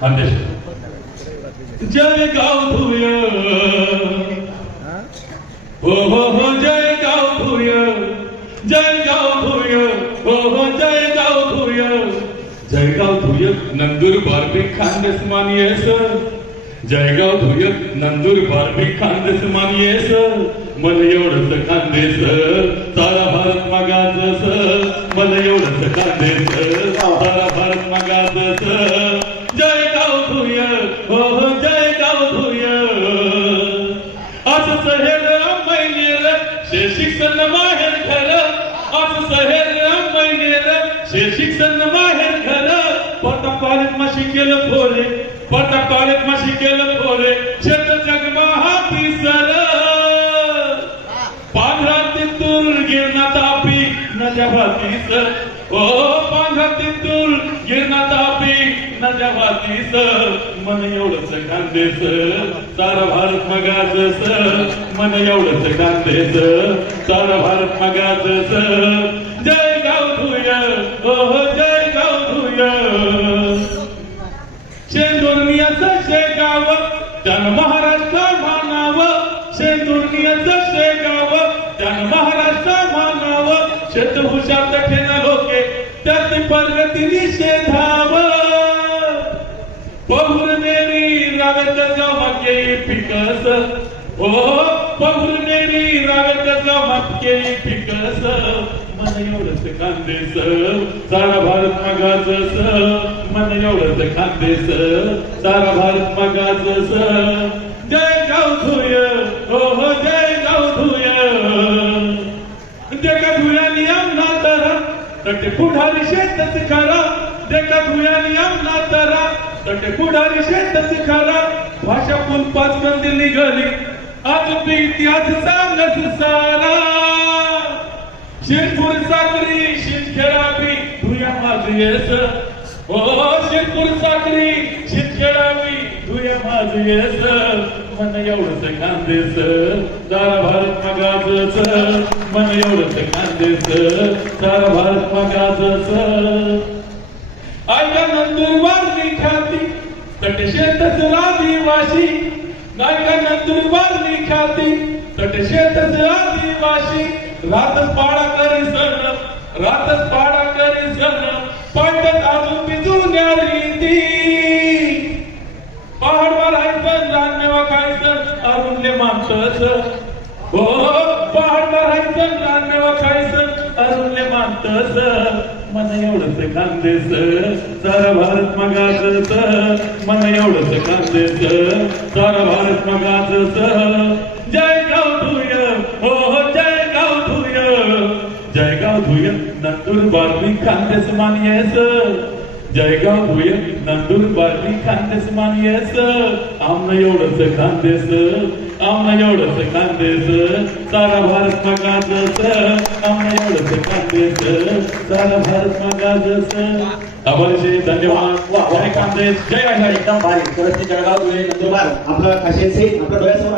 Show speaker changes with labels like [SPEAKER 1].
[SPEAKER 1] खानदेश जय गाव भूय. हो हो हो जय गाव भूय. जय गाव भूय. हो हो जय गाव धुय जयगाव धुय नंदुरबार बी खानदेश मानियस जयगाव धुय नंदुरबार बी खानदेश मानियस मन एवढंच खानदेश सारा. भारत मागाच मन एवढंच खानदेश मैनेर शे शिक्षण माहेर सर पांढरा तितूर गिरणा तापी नजा भातीस ओ पांढरा तितूर गिरणा तापी मन एवढंच कांदेस सारा. भारत मगाच मन एवढंच सारा. भारत मगाच जय शेंदुर्नियाचं शेगाव त्यानं महाराष्ट्र मानाव. शेंदुर्नियाचं शेगाव त्यानं महाराष्ट्र मानाव. शेत हुशार लोके त्यात प्रगती निषेधाव पहुरनेरी रागत जमके पिकस. ओ पहुरनेरी रागत जमके पिकस. मन एवढंच कांदेस सारा. भारत मागाच मन एवढंच खांदेस सारा. भारत मागाच जय गाव धुय. हो हो जय गाव धुय. देखा धुयानी आमना तरा तटे पुढारी शेतच खरा. देखा धुयानी आमना तरा तटे पुढारी शेतच खरा. भाषा फुलपाच कंदी निघाली. आज इतिहास सांगत सारा. शिरपूर साकरी शिरखेळावी धुया माझ येस हो शिरपूर साकरी शिरखेळावी धुया माझ येस मन एवढंच कांदेस सारा भारत मगाच मन एवढंच कांदेस सारा भारत मगाच ऐका नंदुरबार ख्याती तट शेतच आदिवासी. ऐका नंदुरबार ख्याती तट शेतच आदिवासी रातच पाडा करी सण रातच पाडा करी सण. पंडत अजून पिजून रीती पहाडवर हायसन रानमेवा खायचं अरुणले मानतस हो पहाडवर हायसन रानमेवा खायचं अरुणले मानतस मन एवढंच कांदेस सारा भारत मगाच मन एवढंच कांदेस सारा भारत मगाच जय गाव धुय हो हो जयगाव धुय नंदुरबार मी खानदेस मानियस जयगाव भुय नंदुरबार मी खानदेस मानियस आमनं एवढंच खानदेस आमनं एवढंच खानदेस सारा भारत मगाच आमनं एवढंच खानदेस सारा भारत मगाच अभयशे धन्यवाद जय खानदेस जय
[SPEAKER 2] एकदम भारी जळगाव धुळे नंदुरबार आपलं खाशेल आपल्या डोळ्यासमोर